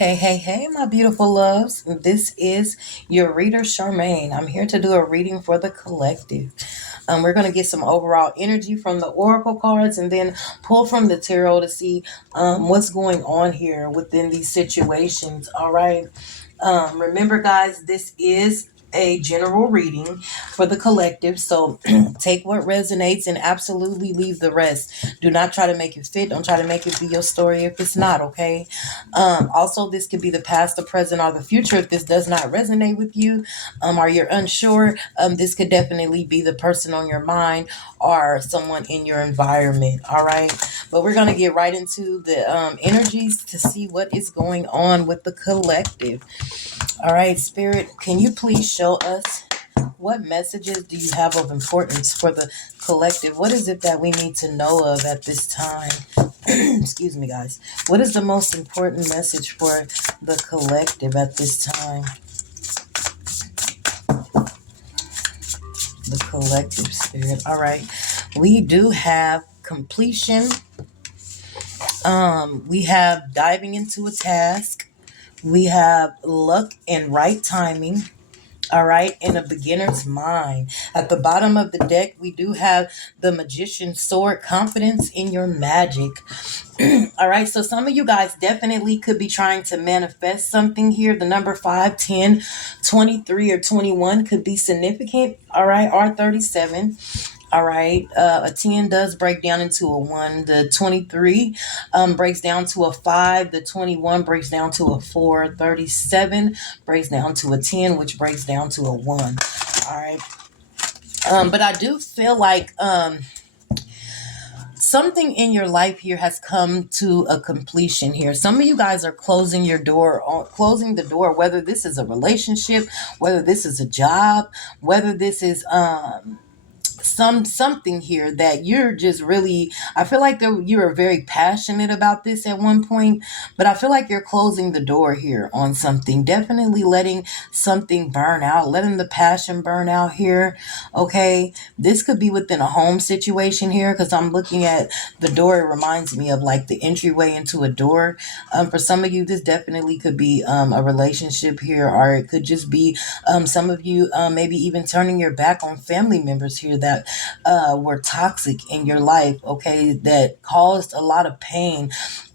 Hey, hey, hey, my beautiful loves. This is your reader, Charmaine. I'm here to do a reading for the collective. We're going to get some overall energy from the oracle cards and then pull from the tarot to see what's going on here within these situations. All right. Remember, guys, this is a general reading for the collective. So take what resonates and absolutely leave the rest. Do not try to make it fit. Don't try to make it be your story if it's not, okay? Also, this could be the past, the present, or the future if this does not resonate with you, or you're unsure. This could definitely be the person on your mind or someone in your environment, all right? But we're going to get right into the energies to see what is going on with the collective. All right, Spirit, can you please show us what messages do you have of importance for the collective? What is it that we need to know of at this time? Excuse me, guys. What is the most important message for the collective at this time? The collective, Spirit. All right. We do have completion. We have diving into a task. We have luck and right timing. All right, in a beginner's mind. At the bottom of the deck, we do have the Magician's Sword, confidence in your magic. All right, so some of you guys definitely could be trying to manifest something here. The number 5, 10, 23, or 21 could be significant. All right, or 37. All right, a 10 does break down into a 1. The 23 breaks down to a 5. The 21 breaks down to a 4. 37 breaks down to a 10, which breaks down to a 1. All right. But I do feel like something in your life here has come to a completion here. Some of you guys are closing the door, whether this is a relationship, whether this is a job, whether this is something here that you're just really, I feel like you were very passionate about this at one point, but I feel like you're closing the door here on something, definitely letting something burn out, letting the passion burn out here. Okay, this could be within a home situation here, because I'm looking at the door. It reminds me of like the entryway into a door. For some of you, this definitely could be a relationship here, or it could just be some of you maybe even turning your back on family members here that were toxic in your life, okay, that caused a lot of pain,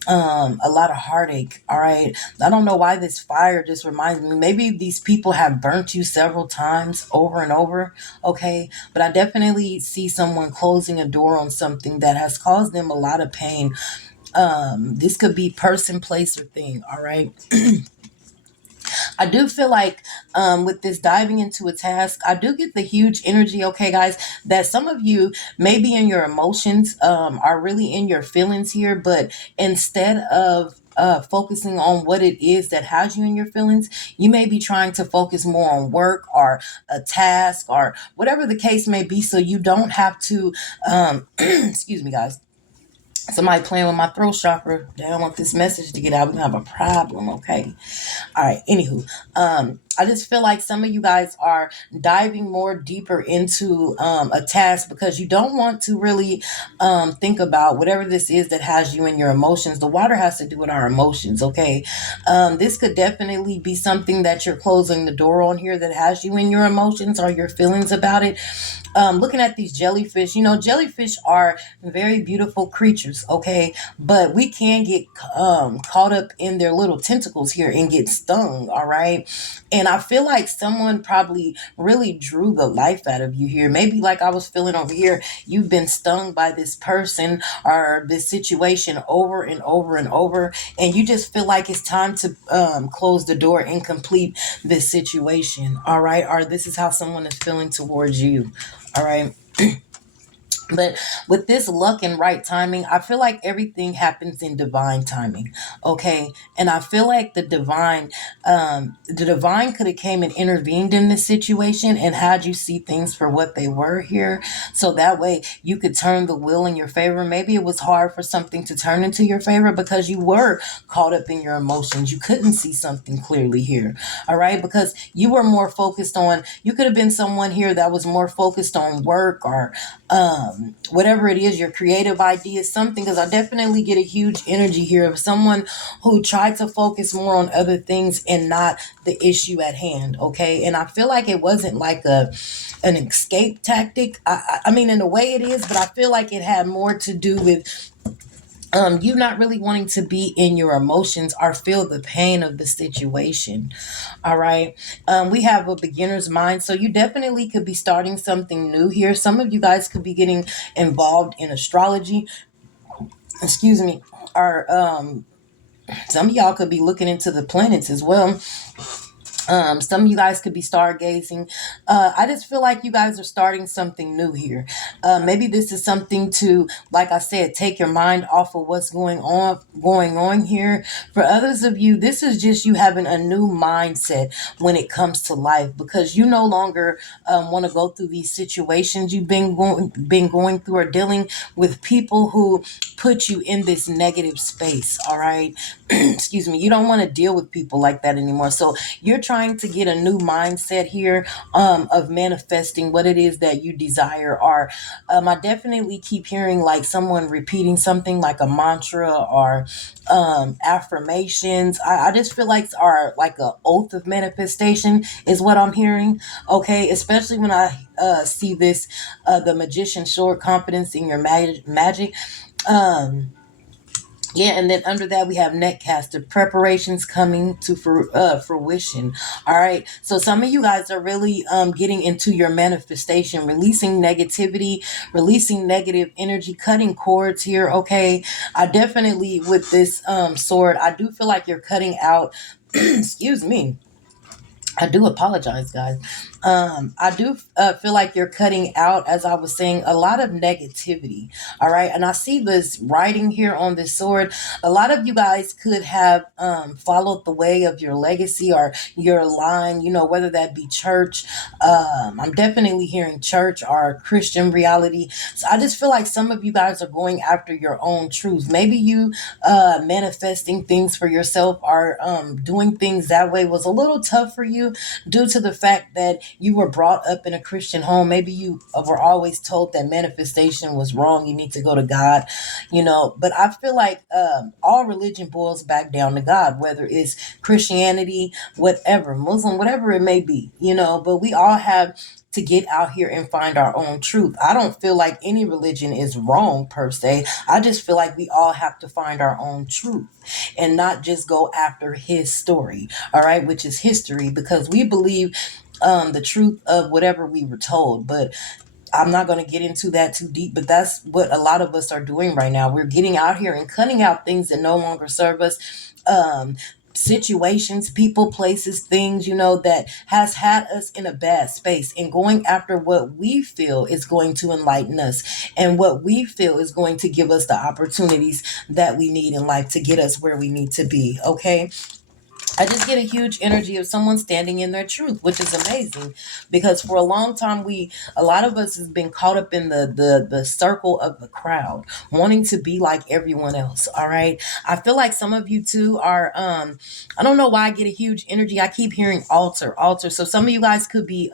a lot of heartache. All right, I don't know why this fire just reminds me, maybe these people have burnt you several times over and over, okay, but I definitely see someone closing a door on something that has caused them a lot of pain. This could be person, place, or thing. All right. I do feel like with this diving into a task, I do get the huge energy, okay, guys, that some of you maybe in your emotions are really in your feelings here, but instead of focusing on what it is that has you in your feelings, you may be trying to focus more on work or a task or whatever the case may be, so you don't have to, excuse me, guys. Somebody playing with my throat chakra. They don't want this message to get out. We're gonna have a problem, okay? All right. Anywho, I just feel like some of you guys are diving more deeper into a task because you don't want to really think about whatever this is that has you in your emotions. The water has to do with our emotions, okay? This could definitely be something that you're closing the door on here that has you in your emotions or your feelings about it. Looking at these jellyfish, jellyfish are very beautiful creatures, okay? But we can get caught up in their little tentacles here and get stung, all right? And I feel like someone probably really drew the life out of you here. Maybe like I was feeling over here, you've been stung by this person or this situation over and over and over, and you just feel like it's time to close the door and complete this situation, all right? Or this is how someone is feeling towards you. All right. But with this luck and right timing, I feel like everything happens in divine timing. Okay. And I feel like the divine could have came and intervened in this situation and had you see things for what they were here. So that way you could turn the wheel in your favor. Maybe it was hard for something to turn into your favor because you were caught up in your emotions. You couldn't see something clearly here. All right. Because you were more focused on, you could have been someone here that was more focused on work or, whatever it is, your creative ideas, something, because I definitely get a huge energy here of someone who tried to focus more on other things and not the issue at hand. Okay. And I feel like it wasn't like an escape tactic. I mean, in a way it is, but I feel like it had more to do with you not really wanting to be in your emotions or feel the pain of the situation. All right. We have a beginner's mind. So you definitely could be starting something new here. Some of you guys could be getting involved in astrology. Excuse me. Or some of y'all could be looking into the planets as well. Some of you guys could be stargazing. I just feel like you guys are starting something new here. Maybe this is something to, like I said, take your mind off of what's going on here. For others of you, this is just you having a new mindset when it comes to life, because you no longer want to go through these situations you've been going through, or dealing with people who put you in this negative space. All right. Excuse me. You don't want to deal with people like that anymore. So you're trying to get a new mindset here, of manifesting what it is that you desire. Or I definitely keep hearing like someone repeating something like a mantra, or affirmations. I just feel like are like a oath of manifestation is what I'm hearing. Okay. Especially when I see this, the magician sword, confidence in your magic. Um, yeah, and then under that we have netcaster, preparations coming to fruition. All right, so some of you guys are really getting into your manifestation, releasing negativity, releasing negative energy, cutting cords here. Okay, I definitely with this sword, I do feel like you're cutting out. Excuse me. I do apologize, guys. I do feel like you're cutting out, as I was saying, a lot of negativity. All right. And I see this writing here on this sword. A lot of you guys could have followed the way of your legacy or your line, whether that be church. I'm definitely hearing church or Christian reality. So I just feel like some of you guys are going after your own truth. Maybe you manifesting things for yourself, or doing things that way was a little tough for you due to the fact that you were brought up in a Christian home. Maybe you were always told that manifestation was wrong. You need to go to God. But I feel like all religion boils back down to God, whether it's Christianity, whatever, Muslim, whatever it may be. But we all have to get out here and find our own truth. I don't feel like any religion is wrong per se. I just feel like we all have to find our own truth and not just go after his story, all right, which is history, because we believe the truth of whatever we were told. But I'm not going to get into that too deep, but that's what a lot of us are doing right now. We're getting out here and cutting out things that no longer serve us. Situations, people, places, things, that has had us in a bad space, and going after what we feel is going to enlighten us, and what we feel is going to give us the opportunities that we need in life to get us where we need to be. Okay. I just get a huge energy of someone standing in their truth, which is amazing, because for a long time a lot of us has been caught up in the circle of the crowd, wanting to be like everyone else. All right, I feel like some of you too are. I don't know why I get a huge energy. I keep hearing altar. So some of you guys could be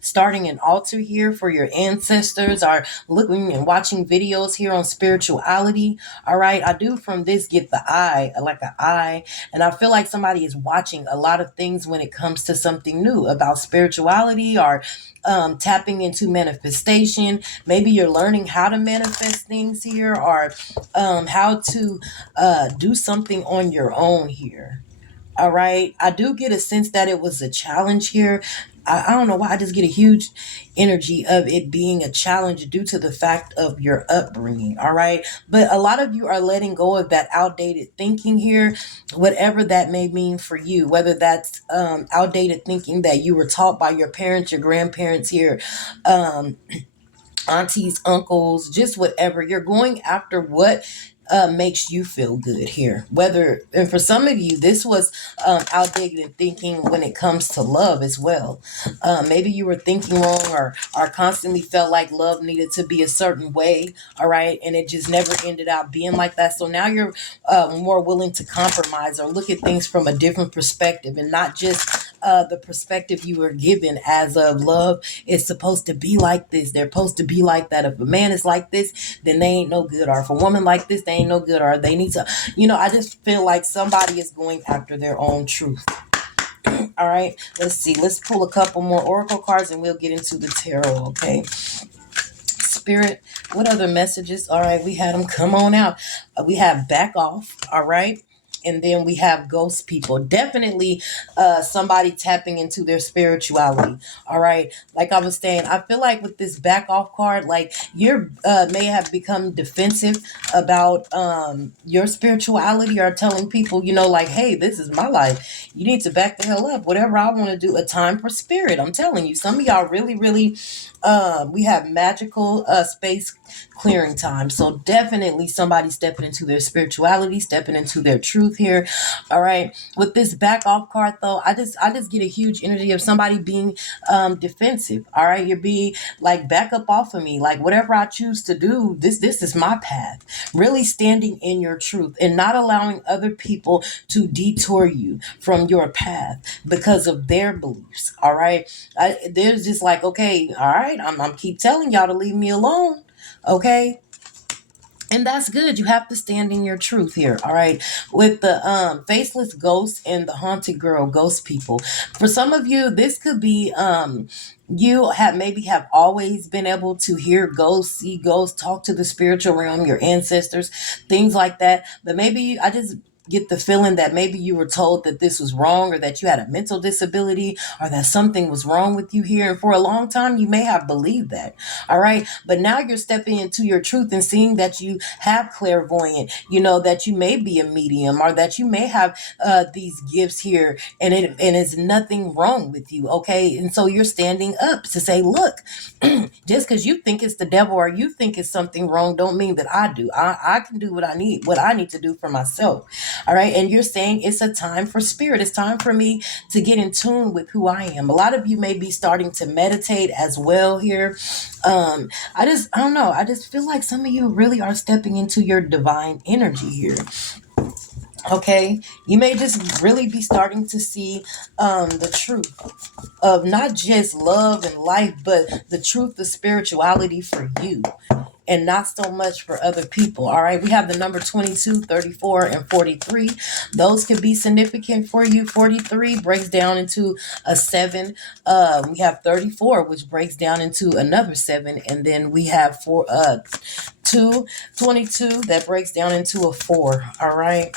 starting an altar here for your ancestors, or looking and watching videos here on spirituality. All right, I do from this get the eye, like an eye, and I feel like somebody is watching a lot of things when it comes to something new about spirituality, or tapping into manifestation. Maybe you're learning how to manifest things here, or how to do something on your own here. All right. I do get a sense that it was a challenge here. I don't know why. I just get a huge energy of it being a challenge due to the fact of your upbringing. All right. But a lot of you are letting go of that outdated thinking here, whatever that may mean for you, whether that's outdated thinking that you were taught by your parents, your grandparents here, um, aunties, uncles, just whatever. You're going after what makes you feel good here. Whether, and for some of you, this was outdated thinking when it comes to love as well. Maybe you were thinking wrong, or constantly felt like love needed to be a certain way. All right. And it just never ended up being like that. So now you're more willing to compromise or look at things from a different perspective, and not just the perspective you were given as of love is supposed to be like this. They're supposed to be like that. If a man is like this, then they ain't no good. Or if a woman like this, they ain't no good. Or they need to, I just feel like somebody is going after their own truth. All right, let's see. Let's pull a couple more oracle cards and we'll get into the tarot, okay? Spirit, what other messages? All right, we had them come on out. We have back off, all right? And then we have ghost people. Definitely somebody tapping into their spirituality. All right. Like I was saying, I feel like with this back off card, like you may have become defensive about your spirituality or telling people, like, hey, this is my life. You need to back the hell up. Whatever I want to do, a time for spirit. I'm telling you, some of y'all really, really we have magical space clearing time. So definitely somebody stepping into their spirituality, stepping into their truth here. All right. With this back off card though, I just get a huge energy of somebody being defensive. All right. You're being like, back up off of me. Like, whatever I choose to do, this is my path. Really standing in your truth and not allowing other people to detour you from your path because of their beliefs. All right. There's just like, okay, all right, I'm keep telling y'all to leave me alone. Okay. And that's good. You have to stand in your truth here. All right. With the faceless ghosts and the haunted girl ghost people. For some of you, this could be you have always been able to hear ghosts, see ghosts, talk to the spiritual realm, your ancestors, things like that. But maybe I just get the feeling that maybe you were told that this was wrong or that you had a mental disability or that something was wrong with you here. And for a long time, you may have believed that. All right. But now you're stepping into your truth and seeing that you have clairvoyant, that you may be a medium or that you may have these gifts here and it's nothing wrong with you. Okay. And so you're standing up to say, look, just because you think it's the devil or you think it's something wrong, don't mean that I do. I can do what I need to do for myself. All right. And you're saying it's a time for spirit. It's time for me to get in tune with who I am. A lot of you may be starting to meditate as well here. I don't know. I just feel like some of you really are stepping into your divine energy here. Okay. You may just really be starting to see the truth of not just love and life, but the truth of spirituality for you and not so much for other people. All right. We have the number 22, 34, and 43. Those could be significant for you. 43 breaks down into a 7. We have 34, which breaks down into another 7. And then we have 22 that breaks down into a 4. All right.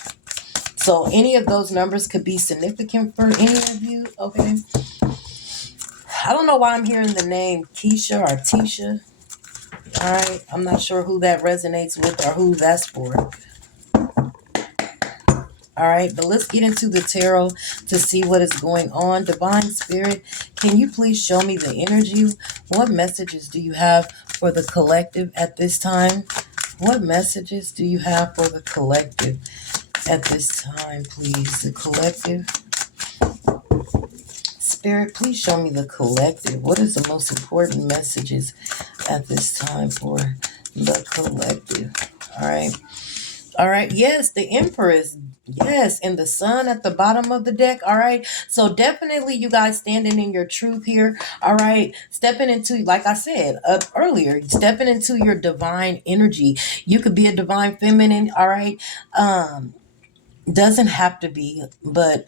So any of those numbers could be significant for any of you. Okay. I don't know why I'm hearing the name Keisha or Tisha. All right. I'm not sure who that resonates with or who that's for. All right. But let's get into the tarot to see what is going on. Divine Spirit, can you please show me the energy? What messages do you have for the collective at this time? What messages do you have for the collective at this time, please? The collective. Spirit, please show me the collective. What is the most important messages at this time for the collective? All right. All right. Yes, the Empress. Yes, and the Sun at the bottom of the deck. All right. So definitely you guys standing in your truth here. All right. Stepping into, like I said up earlier, stepping into your divine energy. You could be a divine feminine. All right. Doesn't have to be, but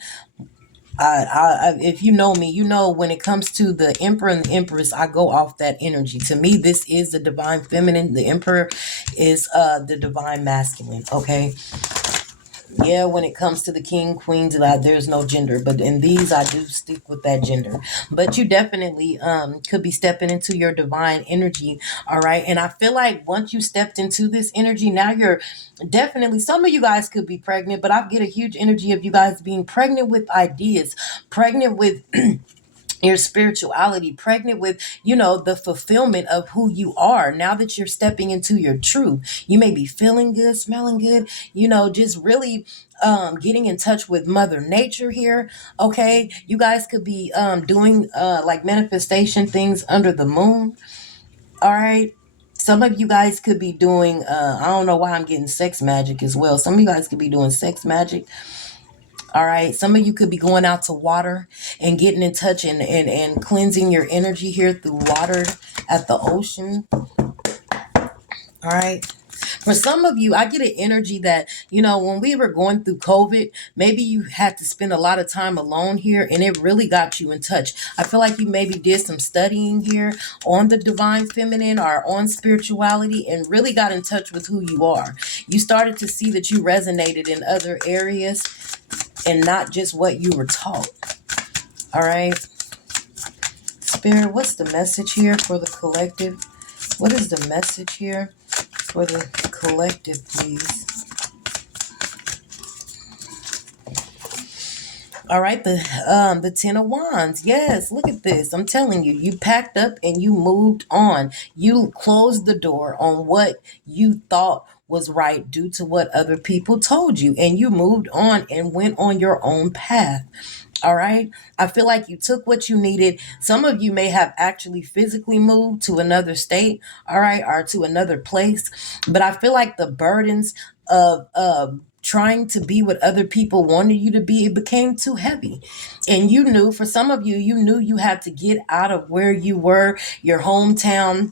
if you know me, when it comes to the Emperor and the Empress, I go off that energy. To me, this is the divine feminine. The Emperor is the divine masculine. Okay. Yeah, when it comes to the king, queens, there's no gender, but in these, I do stick with that gender. But you definitely could be stepping into your divine energy, all right? And I feel like once you stepped into this energy, now you're definitely, some of you guys could be pregnant, but I get a huge energy of you guys being pregnant with ideas, pregnant with your spirituality, pregnant with, the fulfillment of who you are. Now that you're stepping into your truth, you may be feeling good, smelling good, just really getting in touch with Mother Nature here. Okay. You guys could be doing like manifestation things under the moon. All right. Some of you guys could be doing, I don't know why I'm getting sex magic as well. Some of you guys could be doing sex magic. All right. Some of you could be going out to water and getting in touch and cleansing your energy here through water at the ocean. All right. For some of you, I get an energy that, when we were going through COVID, maybe you had to spend a lot of time alone here and it really got you in touch. I feel like you maybe did some studying here on the divine feminine or on spirituality and really got in touch with who you are. You started to see that you resonated in other areas and not just what you were taught. All right. Spirit, what's the message here for the collective? What is the message here for the collective, please? All right, the Ten of Wands. Yes, look at this. I'm telling you, you packed up and you moved on. You closed the door on what you thought was right due to what other people told you, and you moved on and went on your own path. All right. I feel like you took what you needed. Some of you may have actually physically moved to another state, all right, or to another place. But I feel like the burdens of trying to be what other people wanted you to be, it became too heavy. And you knew, for some of you, you knew you had to get out of where you were, your hometown,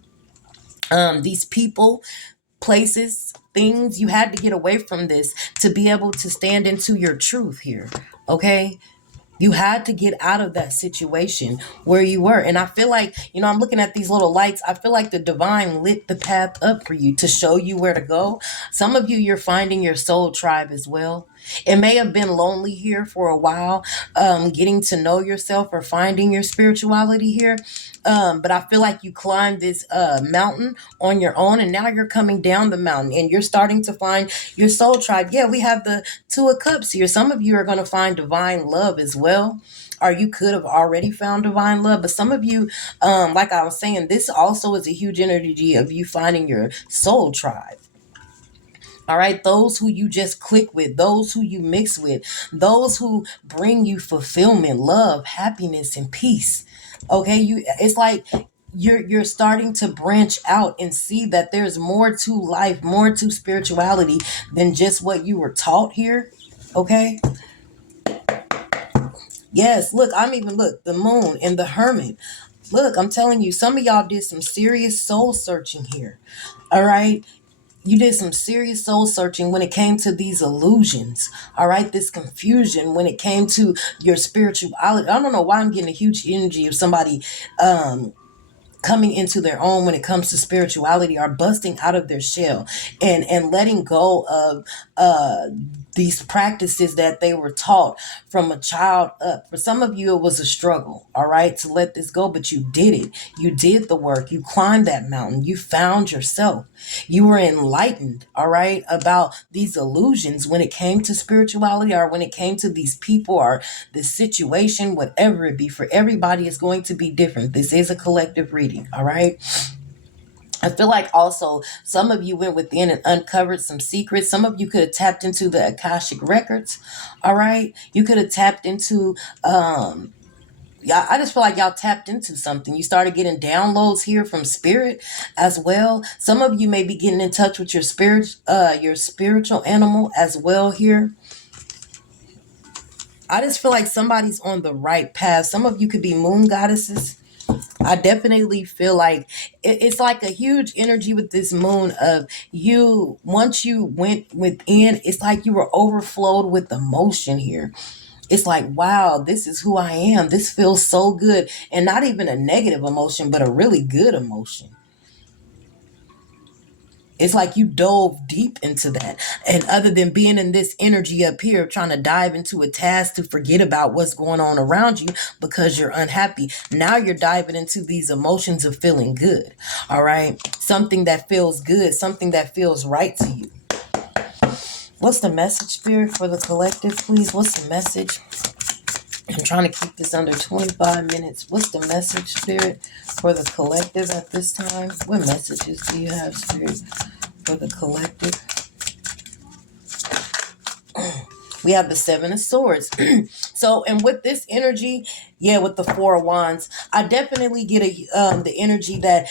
these people, places, things. You had to get away from this to be able to stand into your truth here. Okay. You had to get out of that situation where you were. And I feel like, I'm looking at these little lights. I feel like the divine lit the path up for you to show you where to go. Some of you, you're finding your soul tribe as well. It may have been lonely here for a while, getting to know yourself or finding your spirituality here. But I feel like you climbed this mountain on your own, and now you're coming down the mountain and you're starting to find your soul tribe. Yeah, we have the Two of Cups here. Some of you are going to find divine love as well. Or you could have already found divine love. But some of you, like I was saying, this also is a huge energy of you finding your soul tribe. All right, those who you just click with, those who you mix with, those who bring you fulfillment, love, happiness, and peace. Okay, it's like you're starting to branch out and see that there's more to life, more to spirituality than just what you were taught here. Okay. Yes, look, the moon and the hermit. Look, I'm telling you, some of y'all did some serious soul searching here. All right. You did some serious soul searching when it came to these illusions. All right. This confusion when it came to your spirituality. I don't know why I'm getting a huge energy of somebody, coming into their own when it comes to spirituality, are busting out of their shell and letting go of these practices that they were taught from a child up. For some of you, it was a struggle, all right, to let this go, but you did it. You did the work. You climbed that mountain. You found yourself. You were enlightened, all right, about these illusions when it came to spirituality or when it came to these people or the situation, whatever it be. For everybody, it's going to be different. This is a collective reading, all right? I feel like also some of you went within and uncovered some secrets. Some of you could have tapped into the Akashic records. All right. You could have tapped into, yeah, I just feel like y'all tapped into something. You started getting downloads here from spirit as well. Some of you may be getting in touch with your spiritual animal as well here. I just feel like somebody's on the right path. Some of you could be moon goddesses. I definitely feel like it's like a huge energy with this moon of you. Once you went within, it's like you were overflowed with emotion here. It's like, wow, this is who I am. This feels so good. And not even a negative emotion, but a really good emotion. It's like you dove deep into that. And other than being in this energy up here, trying to dive into a task to forget about what's going on around you because you're unhappy, now you're diving into these emotions of feeling good. All right. Something that feels good, something that feels right to you. What's the message, Spirit, for the collective, please? What's the message? I'm trying to keep this under 25 minutes. What's the message, Spirit, for the collective at this time? What messages do you have, Spirit, for the collective? We have the Seven of Swords. So, and with this energy, Yeah, with the Four of Wands, I definitely get the energy that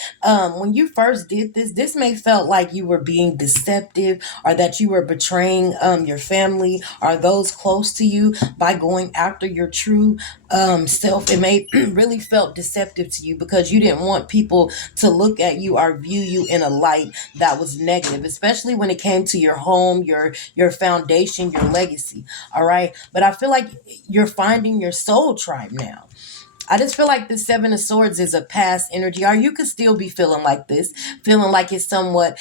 when you first did this, this may felt like you were being deceptive, or that you were betraying your family or those close to you by going after your true self. It may really felt deceptive to you because you didn't want people to look at you or view you in a light that was negative, especially when it came to your home, your foundation, your legacy. All right, but I feel like you're finding your soul tribe now. I just feel like the Seven of Swords is a past energy, or you could still be feeling like this, feeling like it's somewhat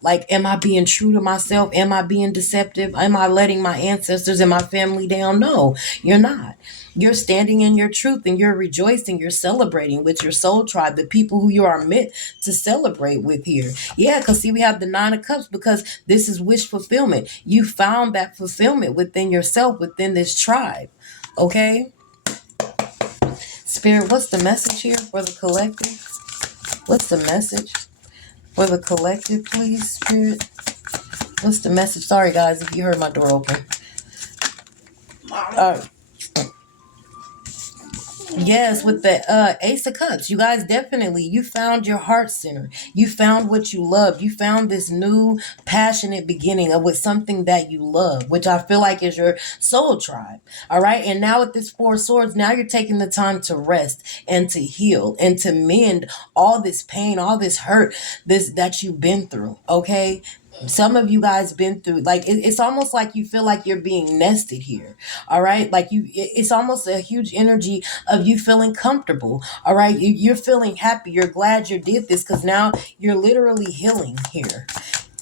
like, am I being true to myself? Am I being deceptive? Am I letting my ancestors and my family down? No, you're not. You're standing in your truth and you're rejoicing, you're celebrating with your soul tribe, the people who you are meant to celebrate with here. Yeah, because see, we have the Nine of Cups because this is wish fulfillment. You found that fulfillment within yourself, within this tribe. Okay? Spirit, what's the message here for the collective? What's the message for the collective, please, Spirit? What's the message? Sorry, guys, if you heard my door open. Uh, Yes, with the Ace of Cups, you guys definitely, you found your heart center. You found what you love. You found this new passionate beginning of with something that you love, which I feel like is your soul tribe. All right, and now with this Four of Swords, now you're taking the time to rest and to heal and to mend all this pain, all this hurt, this that you've been through. Okay, some of you guys been through, like it's almost like you feel like you're being nested here. All right, like it's almost a huge energy of you feeling comfortable. All right, you're feeling happy, you're glad you did this because now you're literally healing here.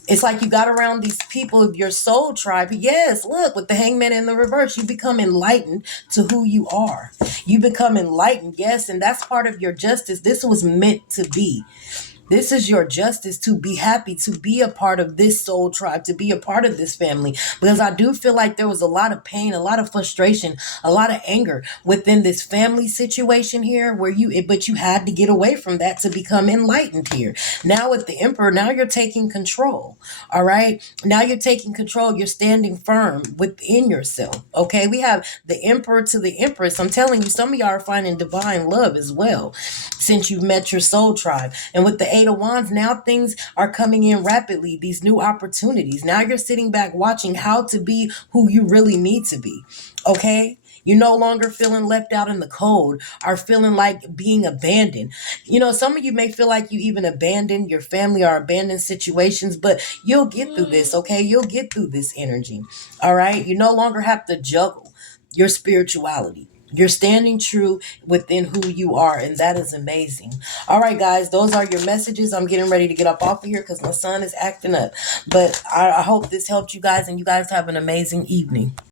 It's like you got around these people of your soul tribe. Yes, look, with the Hangman in the reverse, you become enlightened to who you are. You become enlightened, yes, and that's part of your justice. This was meant to be. This is your justice to be happy, to be a part of this soul tribe, to be a part of this family. Because I do feel like there was a lot of pain, a lot of frustration, a lot of anger within this family situation here where but you had to get away from that to become enlightened here. Now with the Emperor, now you're taking control. All right. Now you're taking control. You're standing firm within yourself. Okay. We have the Emperor to the Empress. I'm telling you, some of y'all are finding divine love as well since you've met your soul tribe. And with the Eight of Wands, now things are coming in rapidly, these new opportunities. Now you're sitting back watching how to be who you really need to be. Okay? You're no longer feeling left out in the cold or feeling like being abandoned. You know, some of you may feel like you even abandoned your family or abandoned situations, but you'll get through this, okay? You'll get through this energy. All right? You no longer have to juggle your spirituality. You're standing true within who you are, and that is amazing. All right, guys, those are your messages. I'm getting ready to get up off of here because my son is acting up. But I hope this helped you guys, and you guys have an amazing evening.